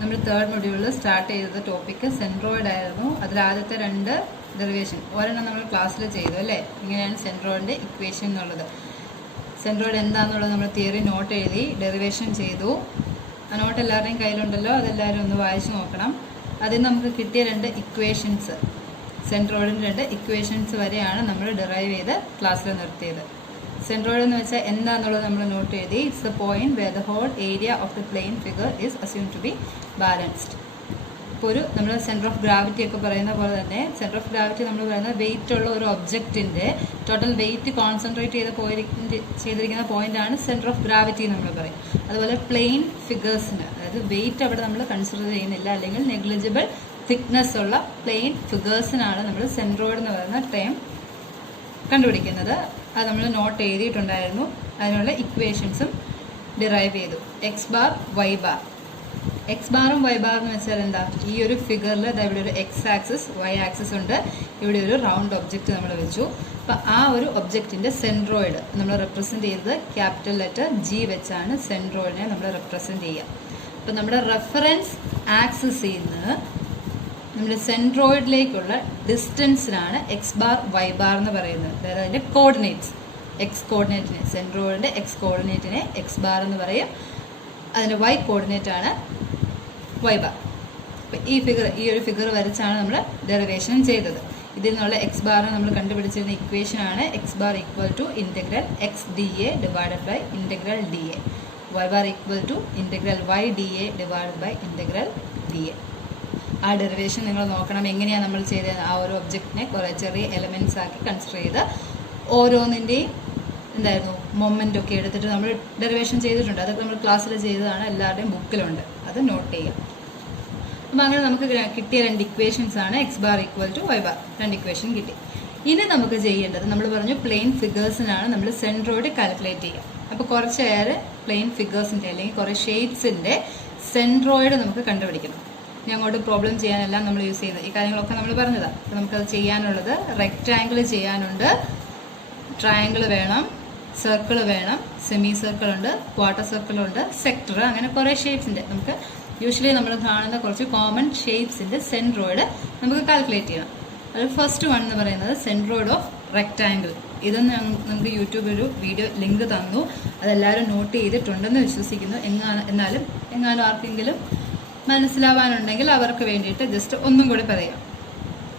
നമ്മൾ തേർഡ് മൊഡ്യൂളിൽ സ്റ്റാർട്ട് ചെയ്ത ടോപ്പിക്ക് സെൻട്രോയിഡ് ആയിരുന്നു. അതിൽ ആദ്യത്തെ 2 ഡെറിവേഷൻ ഒരെണ്ണം നമ്മൾ ക്ലാസ്സിൽ ചെയ്തു അല്ലേ. ഇങ്ങനെയാണ് സെൻട്രോയിഡിൻ്റെ ഇക്വേഷൻ എന്നുള്ളത്. സെൻട്രോയിഡ് എന്താണെന്നുള്ളത് നമ്മൾ തിയറി നോട്ട് എഴുതി ഡെറിവേഷൻ ചെയ്തു. ആ നോട്ട് എല്ലാവരുടെയും കയ്യിലുണ്ടല്ലോ, അതെല്ലാവരും ഒന്ന് വായിച്ച് നോക്കണം. അതിൽ നമുക്ക് കിട്ടിയ 2 ഇക്വേഷൻസ്, സെൻട്രോയിഡിൻ്റെ 2 ഇക്വേഷൻസ് വരെയാണ് നമ്മൾ ഡെറൈവ് ചെയ്ത് ക്ലാസ്സിൽ നിർത്തിയത്. സെൻട്രോയിഡ് എന്ന് വെച്ചാൽ എന്താണെന്നുള്ളത് നമ്മൾ നോട്ട് എഴുതി. It's a point where the whole area of the plain figure is assumed to be balanced. ഇപ്പോൾ ഒരു നമ്മൾ സെൻറ്റർ ഓഫ് ഗ്രാവിറ്റി ഒക്കെ പറയുന്ന പോലെ തന്നെ സെൻറ്റർ ഓഫ് ഗ്രാവിറ്റി നമ്മൾ പറയുന്നത് വെയിറ്റ് ഉള്ള ഒരു ഒബ്ജക്റ്റിൻ്റെ ടോട്ടൽ വെയിറ്റ് കോൺസെൻട്രേറ്റ് ചെയ്തിരിക്കുന്ന പോയിന്റാണ് സെൻറ്റർ ഓഫ് ഗ്രാവിറ്റി നമ്മൾ പറയും. അതുപോലെ പ്ലെയിൻ ഫിഗേഴ്സിന്, അതായത് വെയിറ്റ് അവിടെ നമ്മൾ കൺസിഡർ ചെയ്യുന്നില്ല, അല്ലെങ്കിൽ നെഗ്ലിജിബിൾ തിക്നെസ് ഉള്ള പ്ലെയിൻ ഫിഗേഴ്സിനാണ് നമ്മൾ സെൻട്രോയിഡ് എന്ന് പറയുന്ന ടേം കണ്ടുപിടിക്കുന്നത്. അത് നമ്മൾ നോട്ട് എഴുതിയിട്ടുണ്ടായിരുന്നു. അതിനുള്ള ഇക്വേഷൻസും ഡിറൈവ് ചെയ്തു. X bar Y bar. X ബാറും വൈ ബാറും എന്ന് വെച്ചാൽ എന്താ, ഈ ഒരു ഫിഗറിൽ ഇവിടെ ഒരു എക്സ് ആക്സിസ് വൈ ആക്സിസ് ഉണ്ട്, ഇവിടെ ഒരു റൗണ്ട് ഒബ്ജക്റ്റ് നമ്മൾ വെച്ചു. അപ്പം ആ ഒരു ഒബ്ജക്റ്റിൻ്റെ സെൻട്രോയിഡ് നമ്മൾ റെപ്രസെൻറ്റ് ചെയ്തത് ക്യാപിറ്റൽ ലെറ്റർ ജി വെച്ചാണ് സെൻട്രോയിഡിനെ നമ്മൾ റെപ്രസെൻറ്റ് ചെയ്യുക. അപ്പം നമ്മുടെ റെഫറൻസ് ആക്സിസിൽ നിന്ന് നമ്മുടെ സെൻട്രോയിഡിലേക്കുള്ള ഡിസ്റ്റൻസിനാണ് എക്സ് ബാർ വൈ ബാർ എന്ന് പറയുന്നത്. അതായത് അതിൻ്റെ കോർഡിനേറ്റ്സ്, എക്സ് കോർഡിനേറ്റിനെ, സെൻട്രോയിഡിൻ്റെ എക്സ് കോർഡിനേറ്റിനെ എക്സ് ബാർ എന്ന് പറയും. അതിൻ്റെ വൈ കോർഡിനേറ്റ് ആണ് വൈ ബാർ. അപ്പം ഈ ഒരു ഫിഗർ വരച്ചാണ് നമ്മൾ ഡെറിവേഷൻ ചെയ്തത്. ഇതിൽ നിന്നുള്ള എക്സ് ബാറിന് നമ്മൾ കണ്ടുപിടിച്ചിരുന്ന ഇക്വേഷനാണ് X bar equal to integral X D A divided by integral D A. Y bar equal to integral Y D A divided by integral D A. ആ ഡെറിവേഷൻ നിങ്ങൾ നോക്കണം. എങ്ങനെയാണ് നമ്മൾ ചെയ്തത്, ആ ഒരു ഒബ്ജക്റ്റിനെ കുറേ ചെറിയ എലമെൻറ്റ്സ് ആക്കി കൺസിഡർ ചെയ്ത് ഓരോന്നിൻ്റെയും എന്തായിരുന്നു മൊമെൻ്റ് ഒക്കെ എടുത്തിട്ട് നമ്മൾ ഡെറിവേഷൻ ചെയ്തിട്ടുണ്ട്. അതൊക്കെ നമ്മൾ ക്ലാസ്സിൽ ചെയ്തതാണ്, എല്ലാവരുടെയും ബുക്കിലുണ്ട്, അത് നോട്ട് ചെയ്യാം. അപ്പം അങ്ങനെ നമുക്ക് കിട്ടിയ 2 ഇക്വേഷൻസ് ആണ് X bar equal to Y bar. 2 equation കിട്ടി. ഇനി നമുക്ക് ചെയ്യേണ്ടത്, നമ്മൾ പറഞ്ഞു പ്ലെയിൻ ഫിഗേഴ്സിനാണ് നമ്മൾ സെൻട്രോയിഡ് കാൽക്കുലേറ്റ് ചെയ്യുക. അപ്പോൾ കുറച്ചേറെ പ്ലെയിൻ ഫിഗേഴ്സിൻ്റെ അല്ലെങ്കിൽ കുറേ ഷേപ്സിൻ്റെ സെൻട്രോയിഡ് നമുക്ക് കണ്ടുപിടിക്കണം. ഇനി അങ്ങോട്ട് പ്രോബ്ലം ചെയ്യാനെല്ലാം നമ്മൾ യൂസ് ചെയ്യുന്നത് ഈ കാര്യങ്ങളൊക്കെ നമ്മൾ പറഞ്ഞതാണ്. അപ്പോൾ നമുക്കത് ചെയ്യാനുള്ളത് റെക്റ്റാങ്കിൾ ചെയ്യാനുണ്ട്, ട്രയാങ്കിൾ വേണം, സർക്കിൾ വേണം, സെമി സർക്കിൾ ഉണ്ട്, ക്വാർട്ടർ സർക്കിൾ ഉണ്ട്, സെക്ടർ, അങ്ങനെ കുറേ ഷേപ്സിൻ്റെ നമുക്ക് യൂഷ്വലി നമ്മൾ കാണുന്ന കുറച്ച് കോമൺ ഷേപ്സിൻ്റെ സെൻട്രോയിഡ് നമുക്ക് കാൽക്കുലേറ്റ് ചെയ്യണം. അതിൽ ഫസ്റ്റ് വൺ എന്ന് പറയുന്നത് സെൻട്രോയിഡ് ഓഫ് റെക്റ്റാങ്കിൾ. ഇതൊന്ന് നമുക്ക് യൂട്യൂബിൽ ഒരു വീഡിയോ ലിങ്ക് തന്നു, അതെല്ലാവരും നോട്ട് ചെയ്തിട്ടുണ്ടെന്ന് വിശ്വസിക്കുന്നു. എങ്ങാനും ആർക്കെങ്കിലും മനസ്സിലാവാനുണ്ടെങ്കിൽ അവർക്ക് വേണ്ടിയിട്ട് ജസ്റ്റ് ഒന്നും കൂടി പറയാം.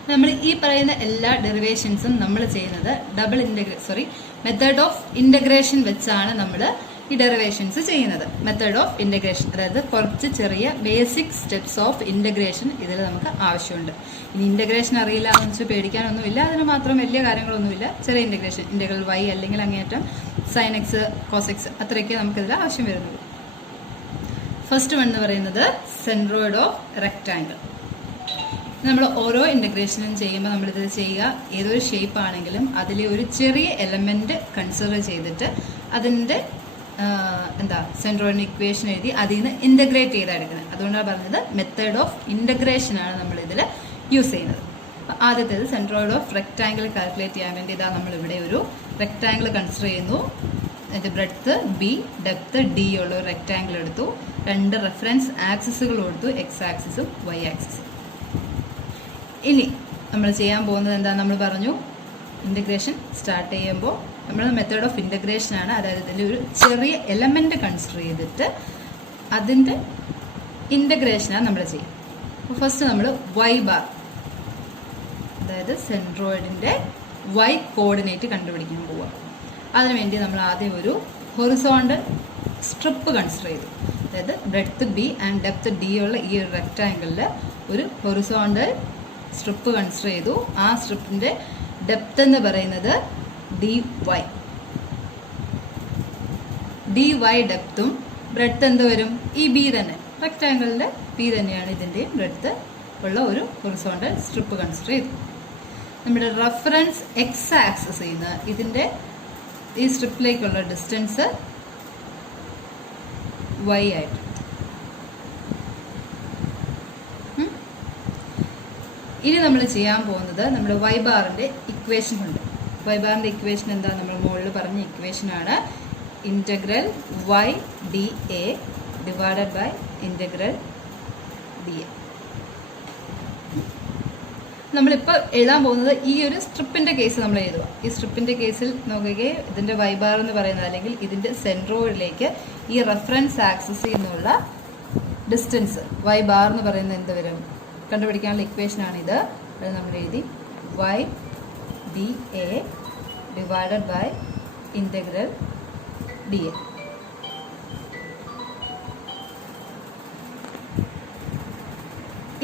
നമ്മൾ ഈ പറയുന്ന എല്ലാ ഡെറിവേഷൻസും നമ്മൾ ചെയ്യുന്നത് മെത്തേഡ് ഓഫ് ഇൻ്റഗ്രേഷൻ വെച്ചാണ് നമ്മൾ ഈ ഡെറിവേഷൻസ് ചെയ്യുന്നത്. മെത്തേഡ് ഓഫ് ഇൻ്റഗ്രേഷൻ, അതായത് കുറച്ച് ചെറിയ ബേസിക് സ്റ്റെപ്സ് ഓഫ് ഇൻ്റഗ്രേഷൻ ഇതിൽ നമുക്ക് ആവശ്യമുണ്ട്. ഇനി ഇൻ്റഗ്രേഷൻ അറിയില്ല എന്ന് വെച്ചാൽ പേടിക്കാനൊന്നുമില്ല, അതിന് മാത്രം വലിയ കാര്യങ്ങളൊന്നുമില്ല. ചെറിയ ഇൻ്റഗ്രേഷൻ, ഇൻ്റഗ്രൽ വൈ അല്ലെങ്കിൽ അങ്ങേയറ്റം സൈൻ എക്സ് കോസ് എക്സ്, അത്രയൊക്കെ നമുക്കിതിൽ ആവശ്യം വരുന്നുള്ളൂ. ഫസ്റ്റ് വൺ എന്ന് പറയുന്നത് സെൻട്രോയിഡ് ഓഫ് റെക്റ്റാങ്കിൾ. നമ്മൾ ഓരോ ഇൻ്റഗ്രേഷനും ചെയ്യുമ്പോൾ നമ്മളിത് ചെയ്യുക, ഏതൊരു ഷേപ്പ് ആണെങ്കിലും അതിലെ ഒരു ചെറിയ എലമെൻറ്റ് കൺസിഡർ ചെയ്തിട്ട് അതിൻ്റെ സെൻട്രോയിഡ് ഇക്വേഷൻ എഴുതി അതിൽ നിന്ന് ഇൻ്റഗ്രേറ്റ് ചെയ്തെടുക്കുന്നത്. അതുകൊണ്ടാണ് പറഞ്ഞത് മെത്തേഡ് ഓഫ് ഇൻ്റഗ്രേഷനാണ് നമ്മളിതിൽ യൂസ് ചെയ്യുന്നത്. അപ്പോൾ ആദ്യത്തേത് സെൻട്രോയിഡ് ഓഫ് റെക്റ്റാങ്കിൾ കാൽക്കുലേറ്റ് ചെയ്യാൻ വേണ്ടി നമ്മളിവിടെ ഒരു റെക്റ്റാങ്കിൾ കൺസിഡർ ചെയ്യുന്നു. അതിൻ്റെ ബ്രെഡ്ത്ത് ബി, ഡെപ്ത്ത് ഡി ഉള്ള ഒരു റെക്റ്റാങ്കിൾ എടുത്തു. 2 റെഫറൻസ് ആക്സിസുകൾ കൊടുത്തു, എക്സ് ആക്സിസും വൈ ആക്സിസും. ഇനി നമ്മൾ ചെയ്യാൻ പോകുന്നത് എന്താ, നമ്മൾ പറഞ്ഞു ഇൻ്റഗ്രേഷൻ സ്റ്റാർട്ട് ചെയ്യുമ്പോൾ നമ്മൾ മെത്തേഡ് ഓഫ് ഇൻ്റഗ്രേഷനാണ്, അതായത് ഇതിൻ്റെ ഒരു ചെറിയ എലമെൻറ്റ് കൺസിഡർ ചെയ്തിട്ട് അതിൻ്റെ ഇൻ്റഗ്രേഷനാണ് നമ്മൾ ചെയ്യുക. അപ്പോൾ ഫസ്റ്റ് നമ്മൾ വൈ ബാർ, അതായത് സെൻട്രോയിഡിൻ്റെ വൈ കോർഡിനേറ്റ് കണ്ടുപിടിക്കാൻ പോവുക. അതിനുവേണ്ടി നമ്മൾ ആദ്യം ഒരു ഹൊറിസോണ്ടൽ സ്ട്രിപ്പ് കൺസിഡർ ചെയ്തു. അതായത് breadth B and depth D ഉള്ള ഈ ഒരു റെക്റ്റാങ്കിളിൽ ഒരു ഹൊറിസോണ്ടൽ സ്ട്രിപ്പ് കൺസിഡർ ചെയ്തു. ആ സ്ട്രിപ്പിൻ്റെ ഡെപ്ത്ത് എന്ന് പറയുന്നത് ഡി വൈ ഡെപ്തും ബ്രെഡ്ത്ത് എന്ത് വരും, ഈ ബി തന്നെ, റെക്റ്റാങ്കിളിൻ്റെ ബി തന്നെയാണ് ഇതിൻ്റെയും ബ്രെഡ്ത്ത് ഉള്ള ഒരു ഹൊറിസോണ്ടൽ സ്ട്രിപ്പ് കൺസിഡർ ചെയ്തു. നമ്മുടെ റെഫറൻസ് എക്സ് ആക്സിസ് ചെയ്യുന്ന ഇതിൻ്റെ ഈ സ്ട്രിപ്പിലേക്കുള്ള ഡിസ്റ്റൻസ് വൈ ആയിട്ട്. ഇനി നമ്മൾ ചെയ്യാൻ പോകുന്നത് നമ്മുടെ വൈ ബാറിൻ്റെ ഇക്വേഷൻ ഉണ്ട്. വൈ ബാറിൻ്റെ ഇക്വേഷൻ എന്താ, നമ്മൾ മുകളിൽ പറഞ്ഞ ഇക്വേഷനാണ് integral Y D A divided by integral DA. നമ്മളിപ്പോൾ എഴുതാൻ പോകുന്നത് ഈ ഒരു സ്ട്രിപ്പിൻ്റെ കേസ് നമ്മൾ എഴുതുക. ഈ സ്ട്രിപ്പിൻ്റെ കേസിൽ നോക്കുകയെ ഇതിൻ്റെ y ബാർ എന്ന് പറയുന്നത് അല്ലെങ്കിൽ ഇതിൻ്റെ സെൻട്രോയിഡിലേക്ക് ഈ റെഫറൻസ് ആക്സിസിൽ നിന്നുള്ള ഡിസ്റ്റൻസ് y ബാർ എന്ന് പറയുന്നത് എന്ത് വരും? കണ്ടുപിടിക്കാനുള്ള ഇക്വേഷനാണിത്. അത് നമ്മൾ എഴുതി y dA divided by integral DA.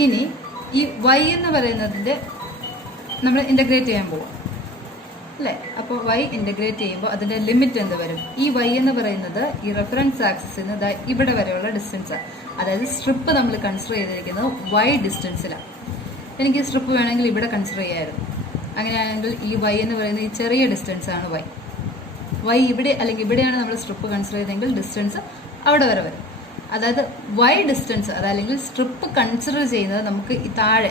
ഇനി ഈ y എന്ന് പറയുന്നതിൻ്റെ നമ്മൾ ഇൻ്റഗ്രേറ്റ് ചെയ്യാൻ പോകും അല്ലേ? അപ്പോൾ y ഇൻ്റഗ്രേറ്റ് ചെയ്യുമ്പോൾ അതിൻ്റെ ലിമിറ്റ് എന്ത് വരും? ഈ y എന്ന് പറയുന്നത് ഈ റെഫറൻസ് ആക്സിസിൽ നിന്ന് ഇവിടെ വരെയുള്ള ഡിസ്റ്റൻസാണ്. അതായത് സ്ട്രിപ്പ് നമ്മൾ കൺസിഡർ ചെയ്തിരിക്കുന്നത് y ഡിസ്റ്റൻസിലാണ്. എനിക്ക് സ്ട്രിപ്പ് വേണമെങ്കിൽ ഇവിടെ കൺസിഡർ ചെയ്യാമായിരുന്നു. അങ്ങനെയാണെങ്കിൽ ഈ y എന്ന് പറയുന്നത് ഈ ചെറിയ ഡിസ്റ്റൻസാണ് y ഇവിടെ അല്ലെങ്കിൽ ഇവിടെയാണ് നമ്മൾ സ്ട്രിപ്പ് കൺസിഡർ ചെയ്തെങ്കിൽ ഡിസ്റ്റൻസ് അവിടെ വരെ വരും. അതായത് y ഡിസ്റ്റൻസ് അതല്ലെങ്കിൽ സ്ട്രിപ്പ് കൺസിഡർ ചെയ്യുന്നത് നമുക്ക് ഈ താഴെ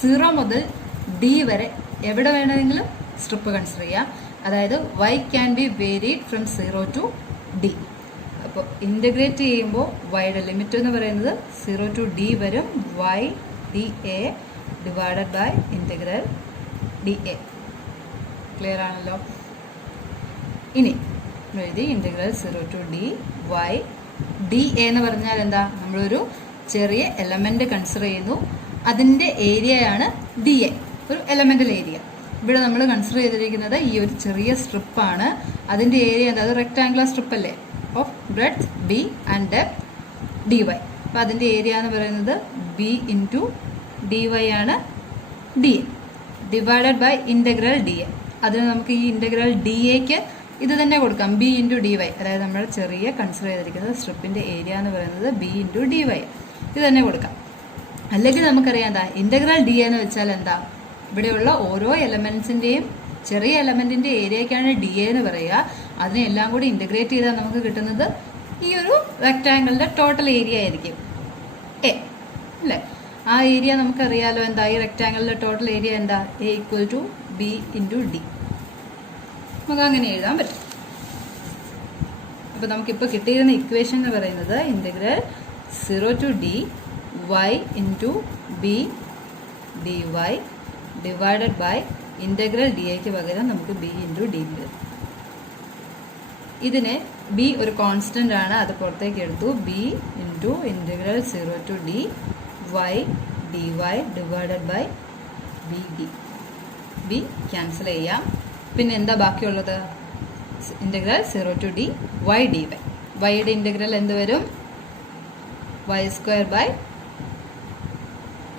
0 മുതൽ d വരെ എവിടെ വേണമെങ്കിലും സ്ട്രിപ്പ് കൺസിഡർ ചെയ്യാം. അതായത് y can be varied from 0 to d. അപ്പോൾ ഇൻ്റഗ്രേറ്റ് ചെയ്യുമ്പോൾ yയുടെ ലിമിറ്റ് എന്ന് പറയുന്നത് 0 ടു d വരും. y dA divided by integral DA. Clear ആണല്ലോ? ഇനി എഴുതി integral 0 to d y DA എന്ന് പറഞ്ഞാൽ എന്താ? നമ്മളൊരു ചെറിയ എലമെന്റ് കൺസിഡർ ചെയ്യുന്നു. അതിൻ്റെ ഏരിയയാണ് DA, ഒരു എലമെന്റൽ ഏരിയ. ഇവിടെ നമ്മൾ കൺസിഡർ ചെയ്തിരിക്കുന്നത് ഈ ഒരു ചെറിയ സ്ട്രിപ്പാണ്. അതിൻ്റെ ഏരിയ എന്താ? അത് റെക്ടാങ്കുലർ സ്ട്രിപ്പ് അല്ലേ? Of breadth B and depth DY. അപ്പോൾ അതിൻ്റെ ഏരിയ എന്ന് പറയുന്നത് B ഇൻറ്റു DY ആണ് DA divided by integral DA. അതിന് നമുക്ക് ഈ ഇൻ്റഗ്രൽ DAക്ക് ഇത് തന്നെ കൊടുക്കാം, B ഇൻറ്റു DY. അതായത് നമ്മൾ ചെറിയ കൺസിഡർ ചെയ്തിരിക്കുന്നത് സ്ട്രിപ്പിൻ്റെ ഏരിയ എന്ന് പറയുന്നത് B ഇൻറ്റു DY. ഇത് തന്നെ കൊടുക്കാം. അല്ലെങ്കിൽ നമുക്കറിയാം എന്താ ഇൻ്റഗ്രൽ DA എന്ന് വെച്ചാൽ എന്താ? ഇവിടെയുള്ള ഓരോ എലമെൻസിൻ്റെയും ചെറിയ എലമെൻറ്റിൻ്റെ ഏരിയയ്ക്കാണ് DA എന്ന് പറയുക. അതിനെ എല്ലാം കൂടി ഇൻ്റഗ്രേറ്റ് ചെയ്താൽ നമുക്ക് കിട്ടുന്നത് ഈ ഒരു റെക്റ്റാങ്കിളിൻ്റെ ടോട്ടൽ ഏരിയ ആയിരിക്കും A അല്ലേ? ആ ഏരിയ നമുക്കറിയാലോ എന്താ? ഈ റെക്റ്റാങ്കിളിൻ്റെ ടോട്ടൽ ഏരിയ എന്താ? A equal to B into D. നമുക്ക് അങ്ങനെ എഴുതാൻ പറ്റും. അപ്പോൾ നമുക്കിപ്പോൾ കിട്ടിയിരുന്ന ഇക്വേഷൻ എന്ന് പറയുന്നത് integral 0 to d y into B DY divided by integral DAക്ക് പകരം നമുക്ക് B ഇൻറ്റു D വരും. ഇതിനെ B ഒരു കോൺസ്റ്റൻ്റ് ആണ്, അത് പുറത്തേക്ക് എടുത്തു. B into integral 0 to d y DY divided by BD. B cancel ചെയ്യാം. പിന്നെ എന്താ ബാക്കിയുള്ളത്? Integral 0 to d y dy. വൈയുടെ ഇൻ്റഗ്രൽ എന്ത് വരും? y square by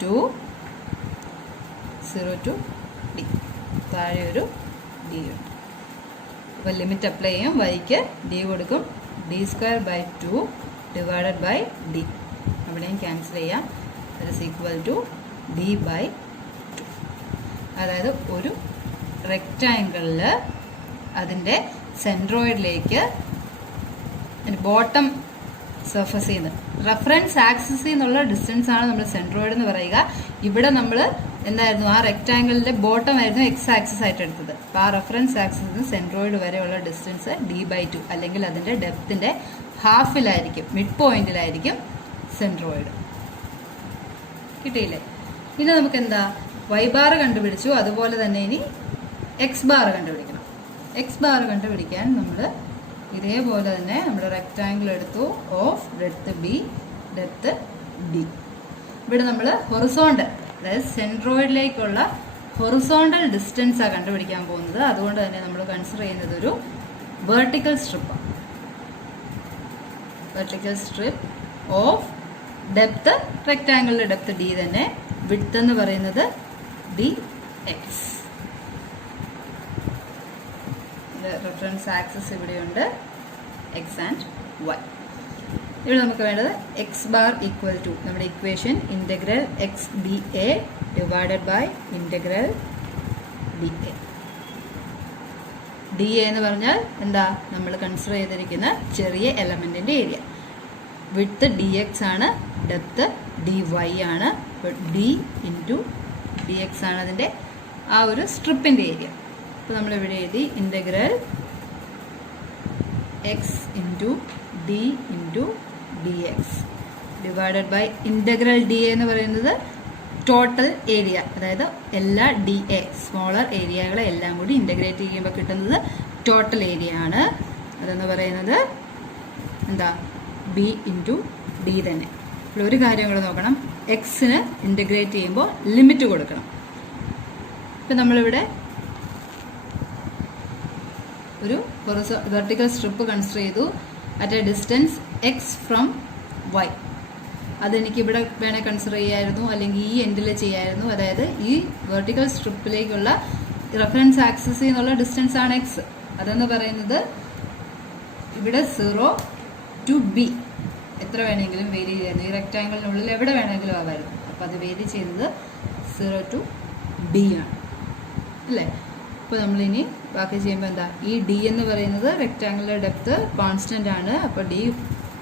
2 0 to d. താഴെ ഒരു d ഉണ്ട്. അപ്പോൾ ലിമിറ്റ് അപ്ലൈ ചെയ്യും. yക്ക് d കൊടുക്കും. d square by 2 divided by d. അവിടെയും ക്യാൻസൽ ചെയ്യാം. That is equal to d by 2. അതായത് ഒരു റെക്റ്റാങ്കിളിൽ അതിൻ്റെ സെൻട്രോയിഡിലേക്ക് ബോട്ടം സർഫസിൽ നിന്ന് റെഫറൻസ് ആക്സിസിൽ നിന്നുള്ള ഡിസ്റ്റൻസ് ആണ് നമ്മൾ സെൻട്രോയിഡ് എന്ന് പറയുക. ഇവിടെ നമ്മൾ എന്തായിരുന്നു? ആ റെക്റ്റാങ്കിളിൻ്റെ ബോട്ടം ആയിരുന്നു എക്സ് ആക്സിസ് ആയിട്ട് എടുത്തത്. അപ്പോൾ ആ റെഫറൻസ് ആക്സിസിൽ നിന്ന് സെൻട്രോയിഡ് വരെയുള്ള ഡിസ്റ്റൻസ് d/2 അല്ലെങ്കിൽ അതിൻ്റെ ഡെപ്തിൻ്റെ ഹാഫിലായിരിക്കും, മിഡ് പോയിന്റിലായിരിക്കും സെൻട്രോയിഡ്. കിട്ടിയില്ലേ? ഇനി നമുക്ക് എന്താ? y ബാർ കണ്ടുപിടിച്ചു. അതുപോലെ തന്നെ ഇനി x ബാർ കണ്ടുപിടിക്കണം. x ബാർ കണ്ടുപിടിക്കാൻ നമ്മൾ ഇതേപോലെ തന്നെ നമ്മൾ റെക്റ്റാങ്കിൾ എടുത്തു of breadth B depth D. ഇവിടെ നമ്മൾ ഹൊറിസോണ്ടൽ അതായത് സെൻട്രോയിഡിലേക്കുള്ള ഹൊറിസോണ്ടൽ ഡിസ്റ്റൻസാണ് കണ്ടുപിടിക്കാൻ പോകുന്നത്. അതുകൊണ്ട് തന്നെ നമ്മൾ കൺസിഡർ ചെയ്യുന്നത് ഒരു വെർട്ടിക്കൽ സ്ട്രിപ്പാണ്. വെർട്ടിക്കൽ സ്ട്രിപ്പ് ഓഫ് ഡെപ്ത് റെക്റ്റാങ്കിളിൻ്റെ ഡെപ്ത് D തന്നെ. വിഡ്ത്ത് എന്ന് പറയുന്നത് dx. റെഫറൻസ് ആക്സിസ് ഇവിടെയുണ്ട്, എക്സ് ആൻഡ് വൈ. ഇവിടെ നമുക്ക് വേണ്ടത് എക്സ് ബാർ ഈക്വൽ ടു നമ്മുടെ equation integral X D A divided by integral D A. D A എന്ന് പറഞ്ഞാൽ എന്താ? നമ്മൾ കൺസിഡർ ചെയ്തിരിക്കുന്ന ചെറിയ എലമെൻറ്റിൻ്റെ ഏരിയ. വിഡ്ത്ത് ഡി എക്സ് ആണ്, ഡെപ്ത് ഡി വൈ ആണ്. ഡി ഇൻറ്റു ഡി എക്സ് ആണ് അതിൻ്റെ ആ ഒരു സ്ട്രിപ്പിൻ്റെ ഏരിയ. അപ്പോൾ നമ്മളിവിടെ എഴുതി integral X into D into D X divided by integral D A എന്ന് പറയുന്നത് ടോട്ടൽ ഏരിയ, അതായത് എല്ലാ ഡി എ സ്മോളർ ഏരിയകളെ എല്ലാം കൂടി ഇൻ്റഗ്രേറ്റ് ചെയ്യുമ്പോൾ കിട്ടുന്നത് ടോട്ടൽ ഏരിയ ആണ്. അതെന്ന് പറയുന്നത് എന്താ ബി ഇൻറ്റു ഡി തന്നെ. അപ്പോൾ ഒരു കാര്യം കൂടെ നോക്കണം, എക്സിന് ഇൻ്റഗ്രേറ്റ് ചെയ്യുമ്പോൾ ലിമിറ്റ് കൊടുക്കണം. ഇപ്പം നമ്മളിവിടെ ഒരു വെർട്ടിക്കൽ സ്ട്രിപ്പ് കൺസിഡർ ചെയ്തു at A distance X from Y. അതെനിക്ക് ഇവിടെ വേണേൽ കൺസിഡർ ചെയ്യായിരുന്നു, അല്ലെങ്കിൽ ഈ എൻഡിൽ ചെയ്യായിരുന്നു. അതായത് ഈ വെർട്ടിക്കൽ സ്ട്രിപ്പിലേക്കുള്ള റെഫറൻസ് ആക്സിസിൽ നിന്നുള്ള ഡിസ്റ്റൻസ് ആണ് എക്സ്. അതെന്ന് പറയുന്നത് ഇവിടെ 0 to b എത്ര വേണമെങ്കിലും വേരി ചെയ്യായിരുന്നു. ഈ റെക്റ്റാങ്കിളിനുള്ളിൽ എവിടെ വേണമെങ്കിലും ആവായിരുന്നു. അപ്പോൾ അത് വേരി ചെയ്യുന്നത് 0 to b ആണ് അല്ലേ. അപ്പോൾ നമ്മളിനി ബാക്കി ചെയ്യുമ്പോൾ എന്താ, ഈ ഡി എന്ന് പറയുന്നത് റെക്റ്റാങ്കിളിൻ്റെ ഡെപ്ത് കോൺസ്റ്റൻ്റ് ആണ്. അപ്പോൾ ഡി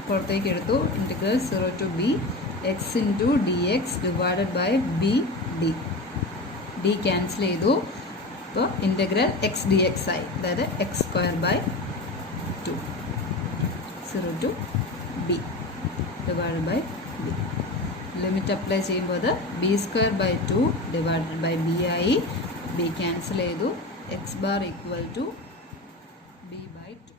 പുറത്തേക്ക് എടുത്തു. Integral 0 to b X into D X divided by B D. D cancel ചെയ്തു. അപ്പോൾ ഇൻറ്റഗ്രൽ എക്സ് ഡി എക്സ് ആയി, അതായത് X square by 2 0 to b divided by B. Limit apply ചെയ്യുമ്പോൾ അത് B square by 2 divided by B ആയി. B cancel ചെയ്തു. X bar equal to B by 2.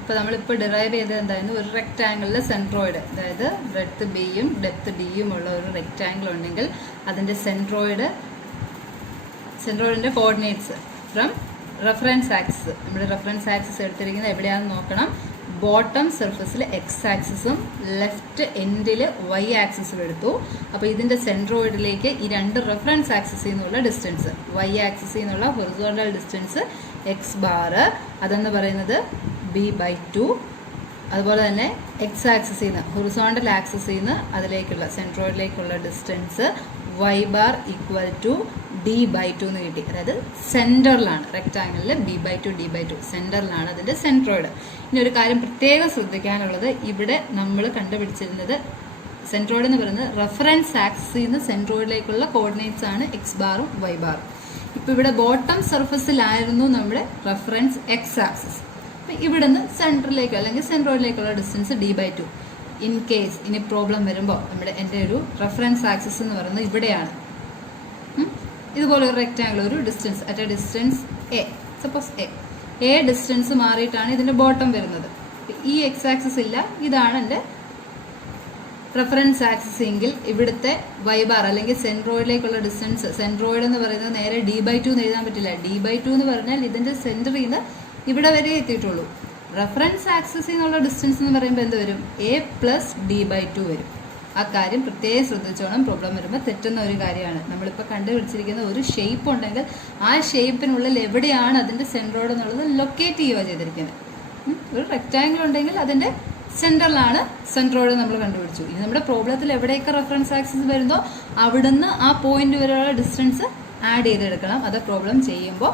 ഇപ്പോൾ നമ്മളിപ്പോൾ ഡിറൈവ് ചെയ്തത് എന്തായിരുന്നു, ഒരു റെക്റ്റാങ്കിളിൽ സെൻട്രോയിഡ്, അതായത് ബ്രെഡ്ത്ത് ബിയും ഡെപ്ത് ഡിയും ഉള്ള ഒരു റെക്റ്റാങ്കിൾ ഉണ്ടെങ്കിൽ അതിൻ്റെ സെൻട്രോയിഡിൻ്റെ കോർഡിനേറ്റ്സ് ഫ്രം റെഫറൻസ് ആക്സിസ്, നമ്മുടെ റെഫറൻസ് ആക്സിസ് എടുത്തിരിക്കുന്നത് എവിടെയാണെന്ന് നോക്കണം. ബോട്ടം സർഫസിൽ എക്സ് ആക്സിസും ലെഫ്റ്റ് എൻഡിൽ വൈ ആക്സിസും എടുത്തു. അപ്പോൾ ഇതിൻ്റെ സെൻട്രോയിഡിലേക്ക് ഈ രണ്ട് റെഫറൻസ് ആക്സിസിൽ നിന്നുള്ള ഡിസ്റ്റൻസ്, വൈ ആക്സിസിൽ നിന്നുള്ള ഹൊറിസോണ്ടൽ ഡിസ്റ്റൻസ് എക്സ് ബാർ, അതെന്ന് പറയുന്നത് ബി ബൈ 2. അതുപോലെ തന്നെ എക്സ് ആക്സിസിൽ നിന്ന് ഹൊറിസോണ്ടൽ ആക്സിസിൽ നിന്ന് അതിലേക്കുള്ള സെൻട്രോയിഡിലേക്കുള്ള distance Y bar equal to D by 2 എന്ന് കിട്ടി. അതായത് സെൻറ്ററിലാണ് റെക്റ്റാങ്കിളിൽ ബി ബൈ 2 ഡി ബൈ 2 സെൻറ്ററിലാണ് അതിൻ്റെ സെൻട്രോയിഡ്. ഇനി ഒരു കാര്യം പ്രത്യേകം ശ്രദ്ധിക്കാനുള്ളത്, ഇവിടെ നമ്മൾ കണ്ടുപിടിച്ചിരുന്നത് സെൻട്രോയിഡ് എന്ന് പറയുന്നത് റെഫറൻസ് ആക്സിസിൽ നിന്ന് സെൻട്രോയിഡിലേക്കുള്ള കോർഡിനേറ്റ്സ് ആണ് എക്സ് ബാറും വൈ ബാറും. ഇപ്പോൾ ഇവിടെ ബോട്ടം സർഫസിലായിരുന്നു നമ്മുടെ റെഫറൻസ് എക്സ് ആക്സിസ്. അപ്പം ഇവിടെ നിന്ന് സെൻറ്ററിലേക്ക് അല്ലെങ്കിൽ സെൻട്രോയിഡിലേക്കുള്ള distance D by 2. In case ഇനി പ്രോബ്ലം വരുമ്പോൾ എൻ്റെ ഒരു റെഫറൻസ് ആക്സിസ് എന്ന് പറയുന്നത് ഇവിടെയാണ്. ഇതുപോലെ ഒരു റെക്റ്റാങ്കിൾ, ഒരു distance at A distance A, suppose A distance മാറിയിട്ടാണ് ഇതിൻ്റെ ബോട്ടം വരുന്നത്. ഈ എക്സ് ആക്സിസ് ഇല്ല, ഇതാണ് എൻ്റെ റെഫറൻസ് ആക്സിസ് എങ്കിൽ ഇവിടുത്തെ വൈ ബാർ അല്ലെങ്കിൽ സെൻട്രോയിഡിലേക്കുള്ള ഡിസ്റ്റൻസ്, സെൻട്രോയിഡ് എന്ന് പറയുന്നത് നേരെ ഡി ബൈ 2 എന്ന് എഴുതാൻ പറ്റില്ല. ഡി ബൈ 2 എന്ന് പറഞ്ഞാൽ ഇതിൻ്റെ സെൻറ്ററിൽ നിന്ന് ഇവിടെ വരെ എത്തിയിട്ടുള്ളൂ. റെഫറൻസ് ആക്സിസിൽ നിന്നുള്ള ഡിസ്റ്റൻസ് എന്ന് പറയുമ്പോൾ എന്ത് വരും, എ പ്ലസ് ഡി ബൈ 2 വരും. ആ കാര്യം പ്രത്യേകം ശ്രദ്ധിച്ചോണം, പ്രോബ്ലം വരുമ്പോൾ തെറ്റുന്ന ഒരു കാര്യമാണ്. നമ്മളിപ്പോൾ കണ്ടുപിടിച്ചിരിക്കുന്ന ഒരു ഷേപ്പ് ഉണ്ടെങ്കിൽ ആ ഷേപ്പിനുള്ളിൽ എവിടെയാണ് അതിൻ്റെ സെൻട്രോയിഡ് എന്നുള്ളത് ലൊക്കേറ്റ് ചെയ്യുക ചെയ്തിരിക്കുന്നത്. ഒരു റെക്റ്റാങ്കിൾ ഉണ്ടെങ്കിൽ അതിൻ്റെ സെൻറ്ററിലാണ് സെൻട്രോയിഡ് നമ്മൾ കണ്ടുപിടിച്ചു. ഇനി നമ്മുടെ പ്രോബ്ലത്തിൽ എവിടെയൊക്കെ റെഫറൻസ് ആക്സിസ് വരുന്നോ അവിടുന്ന് ആ പോയിന്റ് വരെയുള്ള ഡിസ്റ്റൻസ് ആഡ് ചെയ്തെടുക്കണം. അത് പ്രോബ്ലം ചെയ്യുമ്പോൾ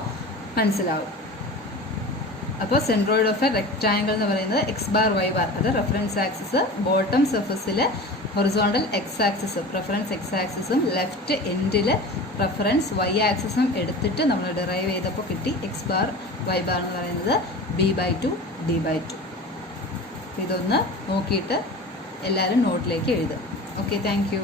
മനസ്സിലാവും. അപ്പോൾ സെൻട്രോയിഡ് ഓഫ് എ റെക്റ്റാങ്കിൾ എന്ന് പറയുന്നത് എക്സ് ബാർ വൈ ബാർ, അത് റെഫറൻസ് ആക്സിസ്, ബോട്ടം സർഫസിൽ ഹൊറിസോണ്ടൽ എക്സ് ആക്സിസും റെഫറൻസ് എക്സ് ആക്സിസും ലെഫ്റ്റ് എൻഡിൽ റെഫറൻസ് വൈ ആക്സിസും എടുത്തിട്ട് നമ്മൾ ഡിറൈവ് ചെയ്തപ്പോൾ കിട്ടി എക്സ് ബാർ വൈ ബാർ എന്ന് പറയുന്നത് ബി ബൈ 2 ഡി ബൈ 2. ഇതൊന്ന് നോക്കിയിട്ട് എല്ലാവരും നോട്ടിലേക്ക് എഴുതുക. Okay, thank you.